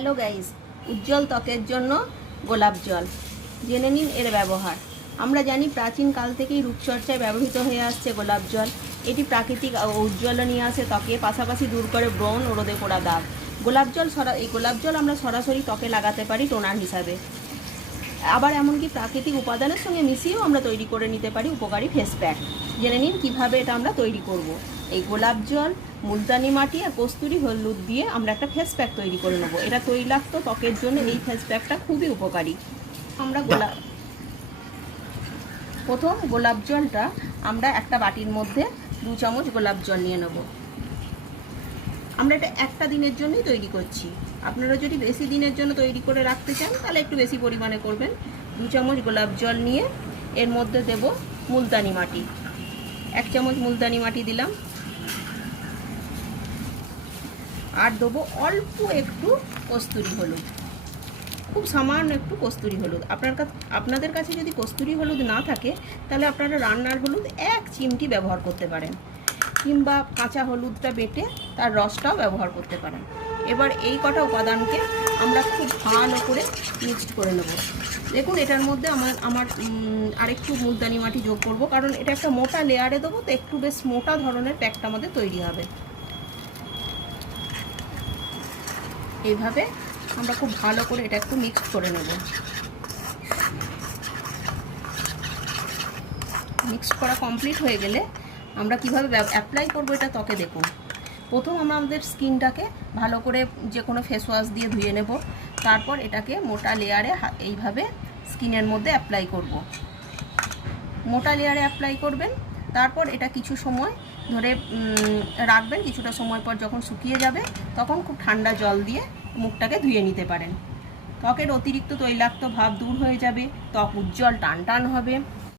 Hello guys উজ্জ্বল ত্বকের জন্য গোলাপ জল। জেনে নিন এর ব্যবহার। আমরা জানি প্রাচীন কাল থেকেই রূপচর্চায় ব্যবহৃত হয়ে আসছে গোলাপ জল। এটি প্রাকৃতিক উজ্জ্বল নিয়ে আসে ত্বকে, পাশাপাশি দূর করে ব্রণ ও রোদে পোড়া দাগ। গোলাপ জল সরা এই গোলাপ জল আমরা সরাসরি ত্বকে লাগাতে পারি টোনার হিসাবে। আবার এমনকি প্রাকৃতিক উপাদানের সঙ্গে মিশিয়েও আমরা তৈরি করে নিতে পারি উপকারী ফেস প্যাক জেনে নিন কীভাবে এটা আমরা তৈরি করব। এই গোলাপ জল মুলতানি মাটি আর কস্তুরি হলুদ দিয়ে আমরা একটা ফেস প্যাক তৈরি করে নেব। এটা তৈলাক্ত ত্বকের জন্য এই ফেস প্যাকটা খুবই উপকারী। আমরা গোলাপ প্রথম গোলাপ জলটা আমরা একটা বাটির মধ্যে দু চামচ গোলাপ জল নিয়ে নেব। আমরা এটা একটা দিনের জন্যই তৈরি করছি। আপনারা যদি বেশি দিনের জন্য তৈরি করে রাখতে চান তাহলে একটু বেশি পরিমাণে করবেন। দু চামচ গোলাপ জল নিয়ে এর মধ্যে দেব মুলতানি মাটি। এক চামচ মুলতানি মাটি দিলাম। আর দেবো অল্প একটু কস্তুরি হলুদ। খুব সামান্য একটু কস্তুরি হলুদ। আপনার কাছে আপনাদের কাছে যদি কস্তুরি হলুদ না থাকে, তাহলে আপনারা রান্নার হলুদ এক চিমটি ব্যবহার করতে পারেন। কিংবা কাঁচা হলুদটা বেটে তার রসটাও ব্যবহার করতে পারেন। এবার এই কটা উপাদানকে আমরা খুব ভালো করে মিক্সড করে নেব। দেখুন, এটার মধ্যে আমার আমার আরেকটু মুলদানি মাটি যোগ করব, কারণ এটা একটা মোটা লেয়ারে দেবো, তো একটু বেশ মোটা ধরনের প্যাকটা আমাদের তৈরি হবে। এইভাবে আমরা খুব ভালো করে এটা একটু মিক্সড করে নেব। মিক্সড করা কমপ্লিট হয়ে গেলে আমরা কীভাবে অ্যাপ্লাই করব এটা ত্বকে দেখুন। প্রথম আমরা আমাদের স্কিনটাকে ভালো করে যে কোনো ফেস ওয়াশ দিয়ে ধুয়ে নেব। তারপর এটাকে মোটা লেয়ারে এইভাবে স্কিনের মধ্যে অ্যাপ্লাই করব। মোটা লেয়ারে অ্যাপ্লাই করবেন। তারপর এটা কিছু সময় ধরে রাখবেন। কিছুটা সময় পর যখন শুকিয়ে যাবে, তখন খুব ঠান্ডা জল দিয়ে মুখটাকে ধুয়ে নিতে পারেন। ত্বকের অতিরিক্ত তৈলাক্ত ভাব দূর হয়ে যাবে, ত্বক উজ্জ্বল টান টান হবে।